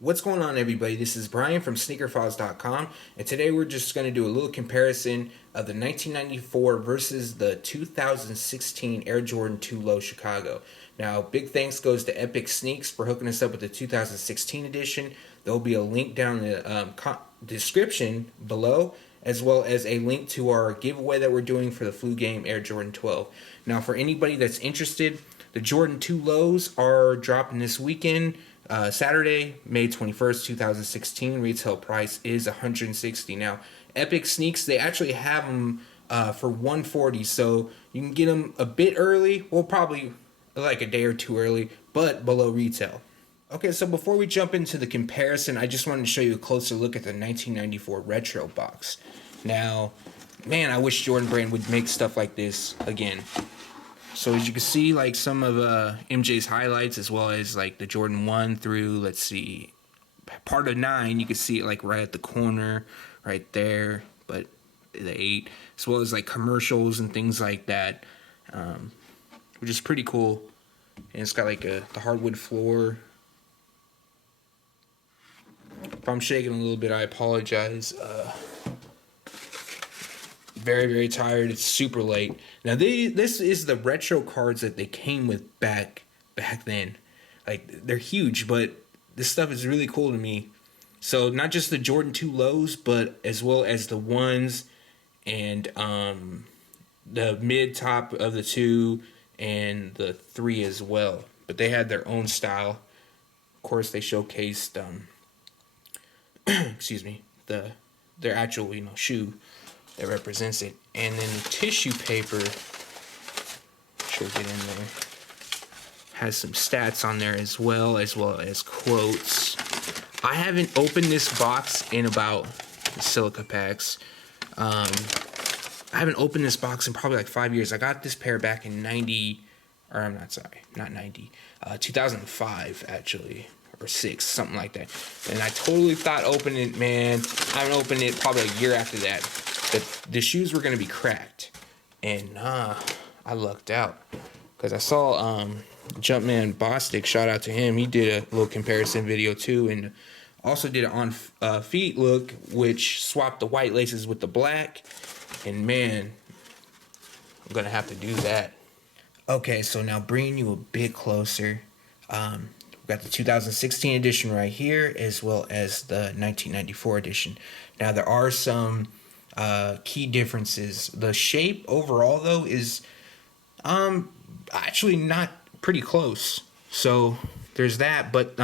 What's going on, everybody? This is Brian from SneakerFiles.com, and today we're just going to do a little comparison of the 1994 versus the 2016 Air Jordan 2 Low Chicago. Now, big thanks goes to Epic Sneaks for hooking us up with the 2016 edition. There'll be a link down in the description below, as well as a link to our giveaway that we're doing for the flu game Air Jordan 12. Now, for anybody that's interested, the Jordan 2 Lows are dropping this weekend. Saturday, May 21st, 2016. Retail price is $160. Now, Epic Sneaks, they actually have them for $140, so you can get them a bit early. Well, probably like a day or two early, but below retail. Okay, so before we jump into the comparison, I just wanted to show you a closer look at the 1994 Retro box. Now, man, I wish Jordan Brand would make stuff like this again. So as you can see, like some of MJ's highlights, as well as like the Jordan 1 through, let's see, part of 9, you can see it like right at the corner, right there, but the 8, as well as like commercials and things like that, which is pretty cool. And it's got like the hardwood floor. If I'm shaking a little bit, I apologize. Very tired. It's super late. Now this is the retro cards that they came with back then. Like, they're huge, but this stuff is really cool to me. So not just the Jordan 2 lows, but as well as the ones and the mid top of the 2 and the 3 as well. But they had their own style. Of course, they showcased excuse me, their actual shoe that represents it. And then the tissue paper, should get in there, has some stats on there as well as quotes. I haven't opened this box in about the silica packs. I haven't opened this box in probably like 5 years. I got this pair back in 2005 actually, or 6, something like that. And I totally thought opening it, man. I haven't opened it probably a year after that. The shoes were going to be cracked. And I lucked out. Because I saw Jumpman Bostic, shout out to him. He did a little comparison video too. And also did an on feet look, which swapped the white laces with the black. And man, I'm going to have to do that. Okay, so now bringing you a bit closer. We've got the 2016 edition right here, as well as the 1994 edition. Now, there are some key differences. The shape overall, though, is actually not pretty close. So there's that. But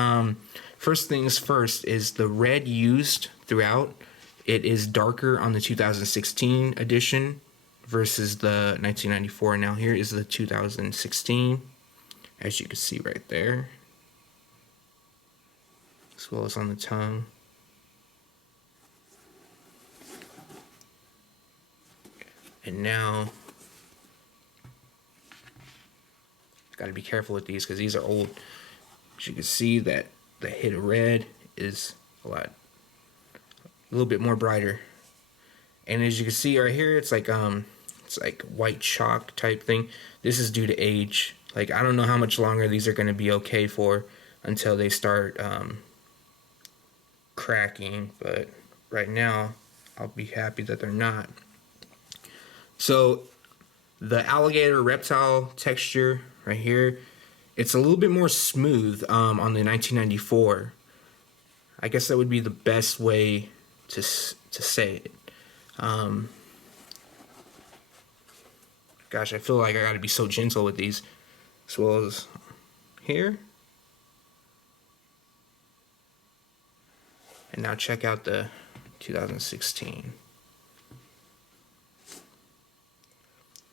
first things first is the red used throughout. It is darker on the 2016 edition versus the 1994. Now here is the 2016, as you can see right there, as well as on the tongue. And now, got to be careful with these because these are old. As you can see that the hit of red is a little bit more brighter. And as you can see right here, it's like white chalk type thing. This is due to age. Like, I don't know how much longer these are going to be okay for until they start cracking. But right now, I'll be happy that they're not. So the alligator reptile texture right here, it's a little bit more smooth on the 1994. I guess that would be the best way to say it. Gosh, I feel like I gotta be so gentle with these, as well as here. And now check out the 2016.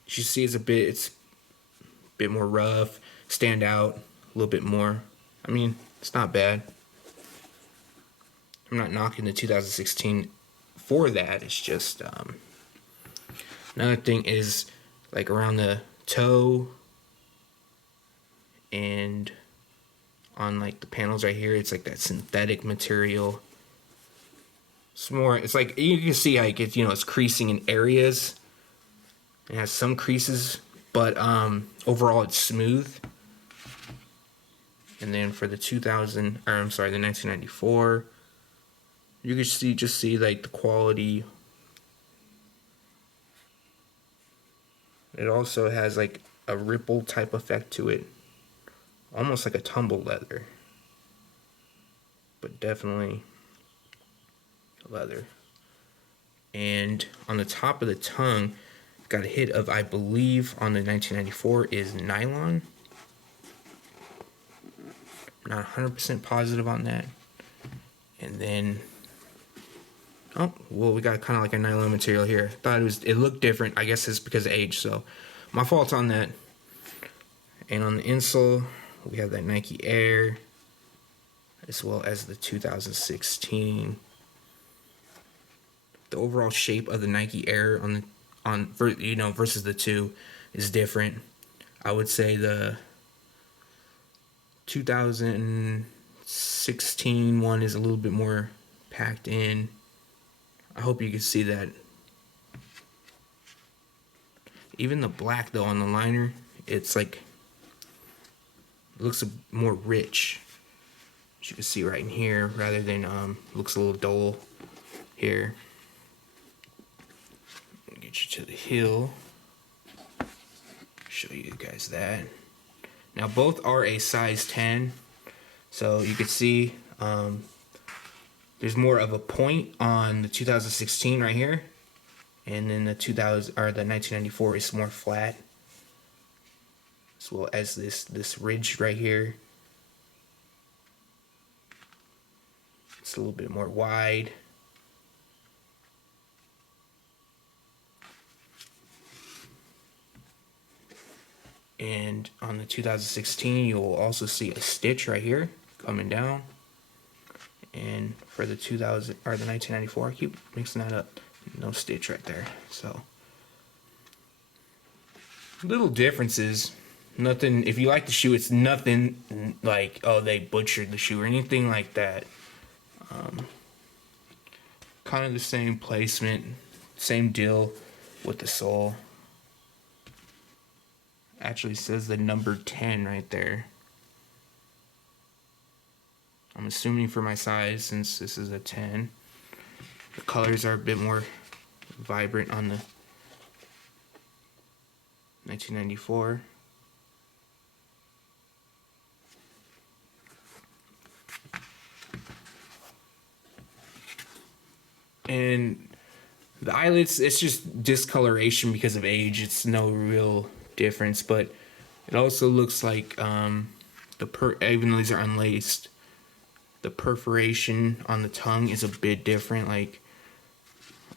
As you see, it's a bit more rough, stand out a little bit more. I mean, it's not bad. I'm not knocking the 2016 for that. It's just another thing is like around the toe and on like the panels right here, it's like that synthetic material. It's like you can see like it's creasing in areas. It has some creases, but overall it's smooth. And then for the 1994, you can see like the quality. It also has like a ripple type effect to it, almost like a tumble leather, but definitely leather. And on the top of the tongue, got a hit of, I believe, on the 1994 is nylon. I'm not 100% positive on that. And then, oh, well, we got kind of like a nylon material here. Thought it looked different. I guess it's because of age, so my fault on that. And on the insole, we have that Nike Air, as well as the 2016. The overall shape of the Nike Air versus the two is different. I would say the 2016 one is a little bit more packed in. I hope you can see that. Even the black though on the liner, it's like, it looks more rich, as you can see right in here, rather than looks a little dull here. Get you to the heel. Show you guys that. Now both are a size 10, so you can see there's more of a point on the 2016 right here, and then the 1994 is more flat, as well as this ridge right here. It's a little bit more wide. And on the 2016, you will also see a stitch right here coming down. And for the 1994, I keep mixing that up. No stitch right there. So little differences. Nothing. If you like the shoe, it's nothing like, oh, they butchered the shoe or anything like that. Kind of the same placement, same deal with the sole. Actually says the number 10 right there. I'm assuming for my size, since this is a 10. The colors are a bit more vibrant on the 1994. And the eyelets, it's just discoloration because of age. It's no real difference, but it also looks like even though these are unlaced, the perforation on the tongue is a bit different. Like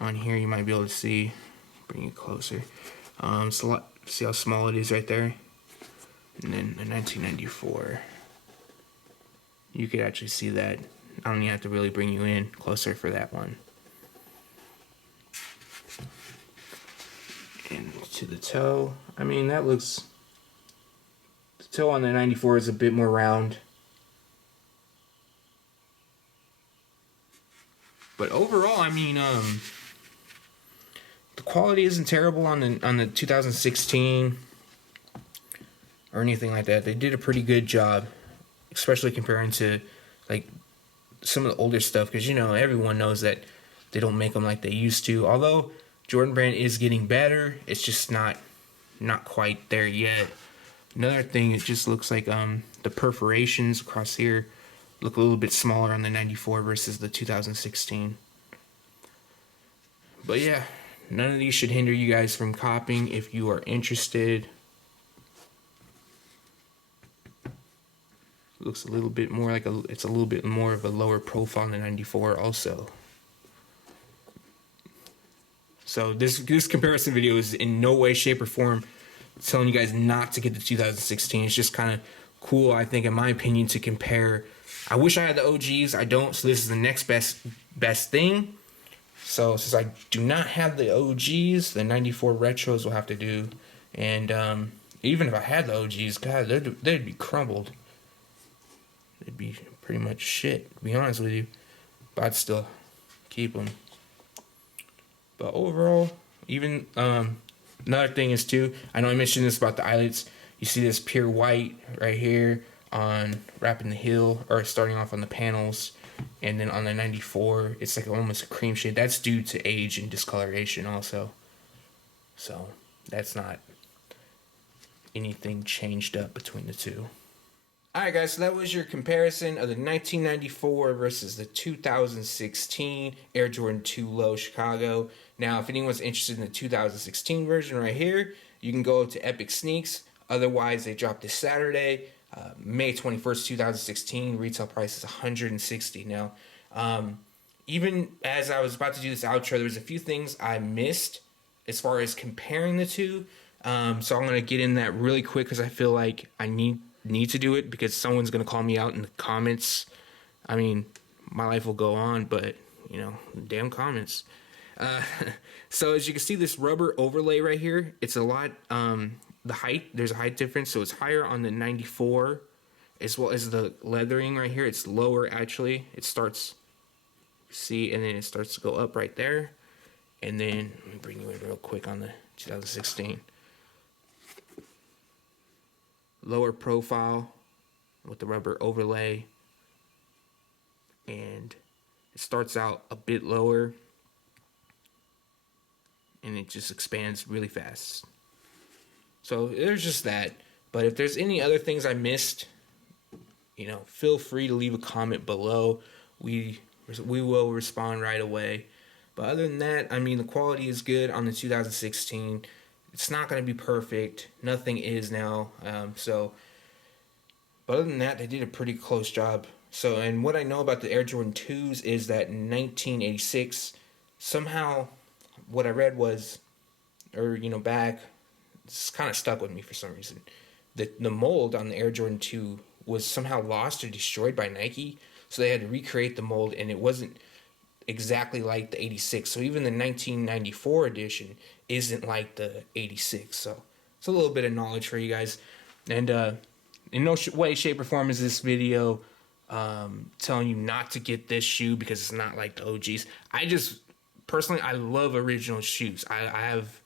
on here, you might be able to see. Bring it closer. See how small it is right there. And then the 1994, you could actually see that. I don't even have to really bring you in closer for that one. And to the toe, I mean, that looks, the toe on the 94 is a bit more round. But overall, I mean, the quality isn't terrible on the 2016 or anything like that. They did a pretty good job, especially comparing to like some of the older stuff, because everyone knows that they don't make them like they used to. Although Jordan Brand is getting better, it's just not quite there yet. Another thing, it just looks like the perforations across here look a little bit smaller on the 94 versus the 2016. But yeah, none of these should hinder you guys from copying if you are interested. Looks a little bit more like it's a little bit more of a lower profile than 94 also. So this comparison video is in no way, shape, or form telling you guys not to get the 2016. It's just kind of cool, I think, in my opinion, to compare. I wish I had the OGs. I don't, so this is the next best thing. So since I do not have the OGs, the 94 retros will have to do. And even if I had the OGs, God, they'd be crumbled. They'd be pretty much shit, to be honest with you. But I'd still keep them. But overall, even another thing is too, I know I mentioned this about the eyelets. You see this pure white right here on wrapping the heel, or starting off on the panels, and then on the 94 it's like almost a cream shade. That's due to age and discoloration also, so that's not anything changed up between the two. Alright guys, so that was your comparison of the 1994 versus the 2016 Air Jordan 2 Low Chicago. Now, if anyone's interested in the 2016 version right here, you can go to Epic Sneaks. Otherwise, they dropped this Saturday, May 21st, 2016. Retail price is $160. Now, even as I was about to do this outro, there was a few things I missed as far as comparing the two. So I'm going to get in that really quick because I feel like I need to do it, because someone's going to call me out in the comments. I mean, my life will go on, but, you know, damn comments. So as you can see, this rubber overlay right here, it's a lot, the height, there's a height difference, so it's higher on the 94, as well as the leathering right here. It's lower, actually. It starts, see, and then it starts to go up right there. And then, let me bring you in real quick on the 2016. Lower profile with the rubber overlay, and it starts out a bit lower and it just expands really fast. So there's just that. But if there's any other things I missed, you know, feel free to leave a comment below. We will respond right away. But other than that, I mean, the quality is good on the 2016. It's not going to be perfect. Nothing is now. But other than that, they did a pretty close job. So, and what I know about the Air Jordan 2s is that in 1986, somehow, what I read was, or, you know, back, it's kind of stuck with me for some reason. The mold on the Air Jordan 2 was somehow lost or destroyed by Nike. So they had to recreate the mold, and it wasn't exactly like the 86. So even the 1994 edition isn't like the 86. So it's a little bit of knowledge for you guys. And in no way, shape, or form is this video telling you not to get this shoe because it's not like the OGs. I just, personally, I love original shoes. I have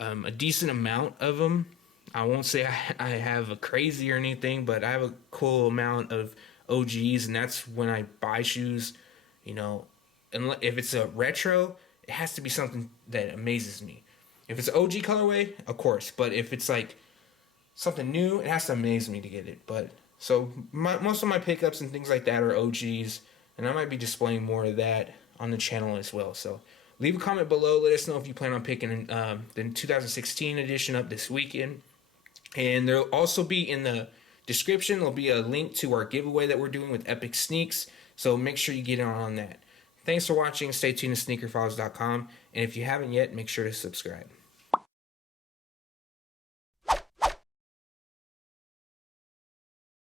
a decent amount of them. I won't say I have a crazy or anything, but I have a cool amount of OGs, and that's when I buy shoes, you know. And if it's a retro, it has to be something that amazes me. If it's an OG colorway, of course. But if it's like something new, it has to amaze me to get it. But so most of my pickups and things like that are OGs, and I might be displaying more of that on the channel as well. So leave a comment below. Let us know if you plan on picking the 2016 edition up this weekend. And there'll also be in the description, there'll be a link to our giveaway that we're doing with Epic Sneaks. So make sure you get on that. Thanks for watching. Stay tuned to SneakerFiles.com. And if you haven't yet, make sure to subscribe.